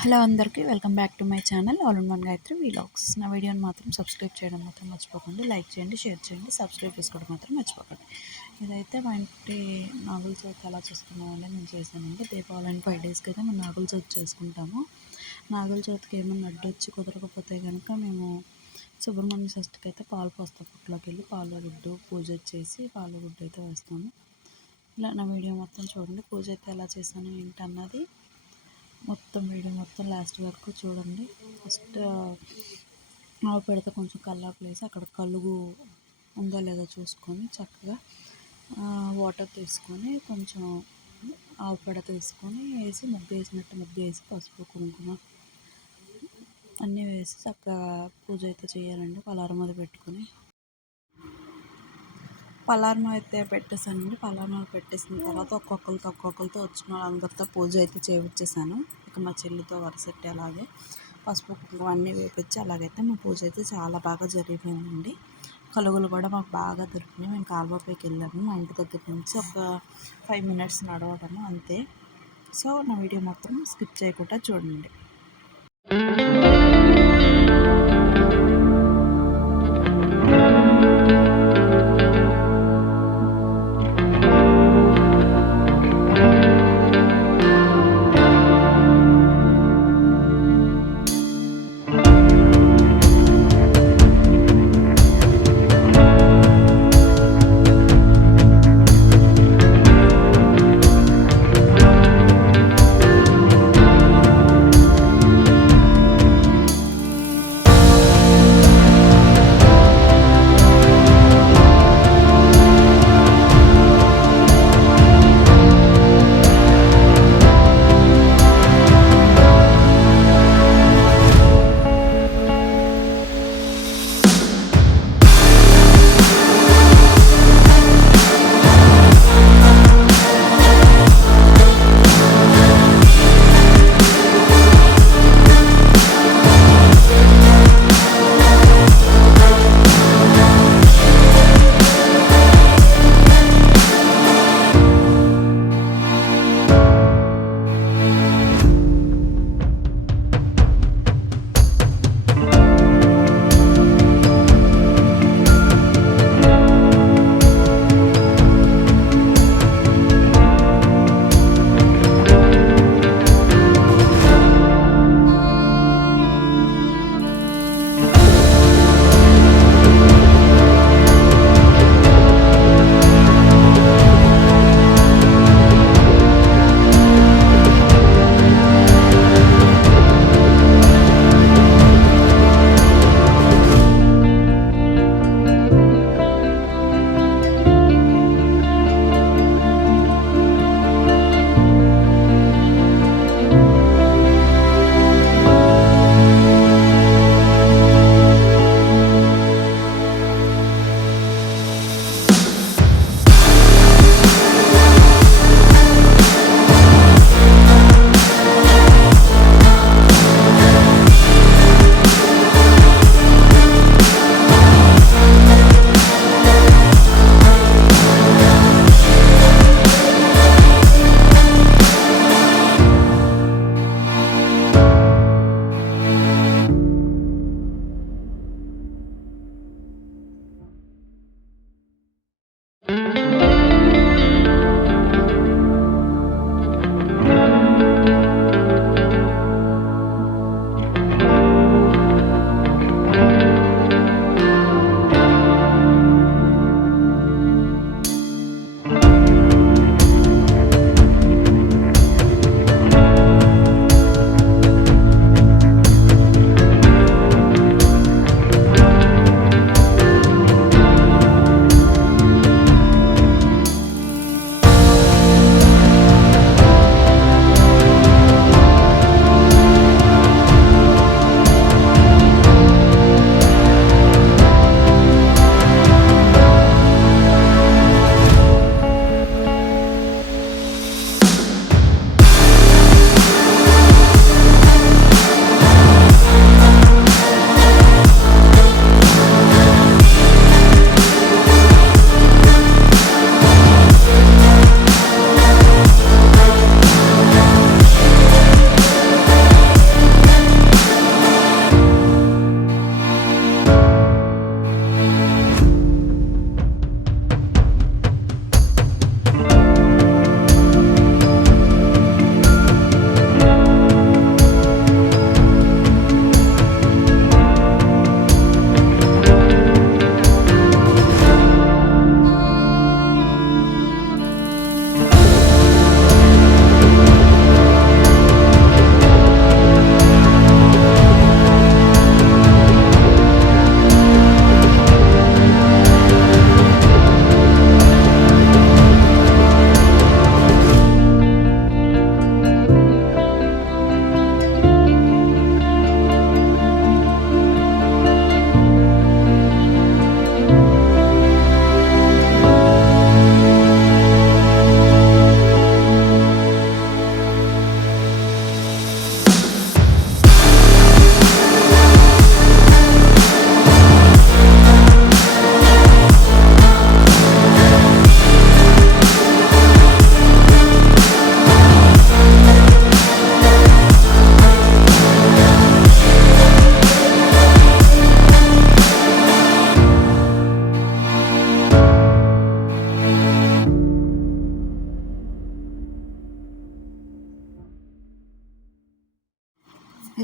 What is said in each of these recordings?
Hello అందరికీ welcome back to my channel all in one Gayatri vlogs. నా వీడియోని మాత్రం సబ్స్క్రైబ్ చేయడం మాత్రం మర్చిపోకండి లైక్ చేయండి షేర్ చేయండి సబ్స్క్రైబ్ చేసుకోవడం మాత్రం మర్చిపోకండి. ఇదైతే మా ఇంటి నాగుల చవితి ఎలా చేసుకున్నామని నేను చేశానండి దీపావళి ఫైవ్ డేస్కి అయితే మేము నాగుల చవితి చేసుకుంటాము. నాగుల చవితికి ఏమైనా అడ్డు వచ్చి కుదరకపోతే కనుక మేము సుబ్రహ్మణ్య షష్ఠికి అయితే పాలు పోస్తాం. పుట్లోకి వెళ్ళి పాలు గుడ్డు పూజ చేసి పాలు గుడ్డు అయితే వేస్తాము. ఇలా నా వీడియో మొత్తం చూడండి పూజ అయితే ఎలా చేశాను ఏంటన్నది మొత్తం వీడియో మొత్తం లాస్ట్ వరకు చూడండి. ఫస్ట్ ఆవు పెడితే కొంచెం కల్లాపు వేసి అక్కడ కలుగు ఉందో లేదో చూసుకొని చక్కగా వాటర్ తీసుకొని కొంచెం ఆవు పెడ తీసుకొని వేసి ముగ్గు వేసినట్టు ముగ్గు వేసి పసుపు కుంకుమ అన్నీ వేసి చక్కగా పూజ అయితే చేయాలండి. పలారం అది పెట్టుకొని. పలారం అయితే పెట్టేశానండి. పలారం పెట్టేసిన తర్వాత ఒక్కొక్కరితో ఒక్కొక్కరితో వచ్చిన వాళ్ళందరితో పూజ అయితే చేయించేసాను ఇక మా చెల్లితో వరసెట్టి అలాగే పసుపు కుంకుమ అన్నీ వేపించి అలాగైతే మా పూజ అయితే చాలా బాగా జరిగిపోయిందండి. కలుగులు కూడా మాకు బాగా దొరికినాయి. మేము కాలువపైకి వెళ్ళాము. మా ఇంటి దగ్గర నుంచి ఒక ఫైవ్ మినిట్స్ నడవడము అంతే. సో నా వీడియో మొత్తం స్కిప్ చేయకుండా చూడండి.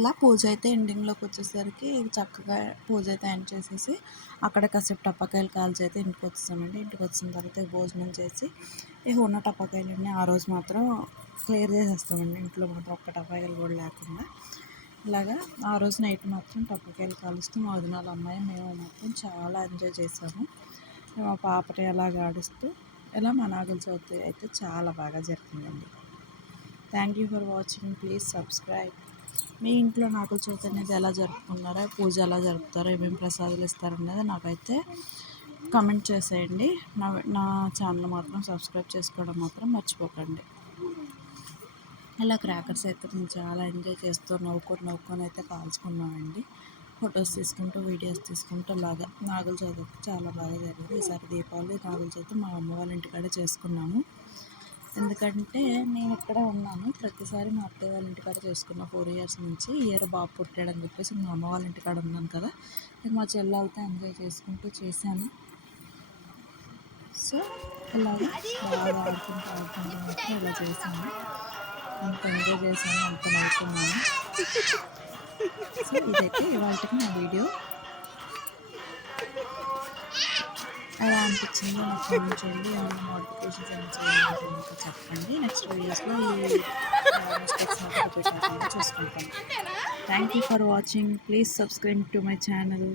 అలా పూజ అయితే ఎండింగ్లోకి వచ్చేసరికి చక్కగా పూజ అయితే ఎండ్ చేసేసి అక్కడ కాసేపు టపాకాయలు కాల్చి అయితే ఇంటికి వచ్చేసామండి. ఇంటికి వచ్చిన తర్వాత భోజనం చేసి ఇక ఉన్న టపాకాయలన్నీ ఆ రోజు మాత్రం క్లియర్ చేసేస్తామండి. ఇంట్లో మాత్రం ఒక్క టపాకాయలు కూడా లేకుండా. ఇలాగా ఆ రోజు నైట్ మాత్రం టపాకాయలు కాలుస్తూ మా వదినాల అమ్మాయి మేము మాత్రం చాలా ఎంజాయ్ చేసాము. మా పాపని అలాగ ఆడిస్తూ ఇలా మా నాగుల చవితి అయితే చాలా బాగా జరిగిందండి. Thank you for watching please subscribe మీ ఇంట్లో నాగుల చవితి అనేది ఎలా జరుపుకున్నారో? పూజ ఎలా జరుపుతారో ఏమేమి ప్రసాదాలు ఇస్తారనేది నాకైతే కమెంట్ చేసేయండి. నా నా ఛానల్ మాత్రం సబ్స్క్రైబ్ చేసుకోవడం మాత్రం మర్చిపోకండి. ఇలా క్రాకర్స్ అయితే మేము చాలా ఎంజాయ్ చేస్తూ నవ్వుకొని నవ్వుకొని అయితే కాల్చుకున్నామండి. ఫొటోస్ తీసుకుంటూ వీడియోస్ తీసుకుంటూ అలాగా నాగుల చవితి చాలా బాగా జరిగింది. ఈసారి దీపావళి నాగుల చవితి మా అమ్మ వాళ్ళ ఇంటికాడే చేసుకున్నాము. ఎందుకంటే నేను ఇక్కడ ఉన్నాను. ప్రతిసారి మా అత్తయ్య వాళ్ళ ఇంటికాడ చేసుకున్న ఫోర్ ఇయర్స్ నుంచి ఇయర్ బాబు పుట్టాడని చెప్పేసి మా అమ్మ వాళ్ళ ఇంటికాడ ఉన్నాను కదా. ఇక మా చెల్లెలతో ఎంజాయ్ చేసుకుంటూ చేశాను. సో ఇలాగా బాగా ఆడుకుంటూ ఆడుకుంటూ ఇలా చేశాను. అంత ఎంజాయ్ చేశాను అంత నవ్వుకున్నాను. సో ఇదైతే ఇవాళకి నా వీడియో. ఎలా అనిపించిందో. నాకు కామెంట్ చేయండి. ఏమైనా మోడిఫికేషన్స్ ఏమైనా చేయాలంటే ఇంకా చెప్పండి. నెక్స్ట్ వీడియోస్లో ఈ మిస్టేక్స్ చూసుకుంటాను. Thank you for watching please subscribe to my channel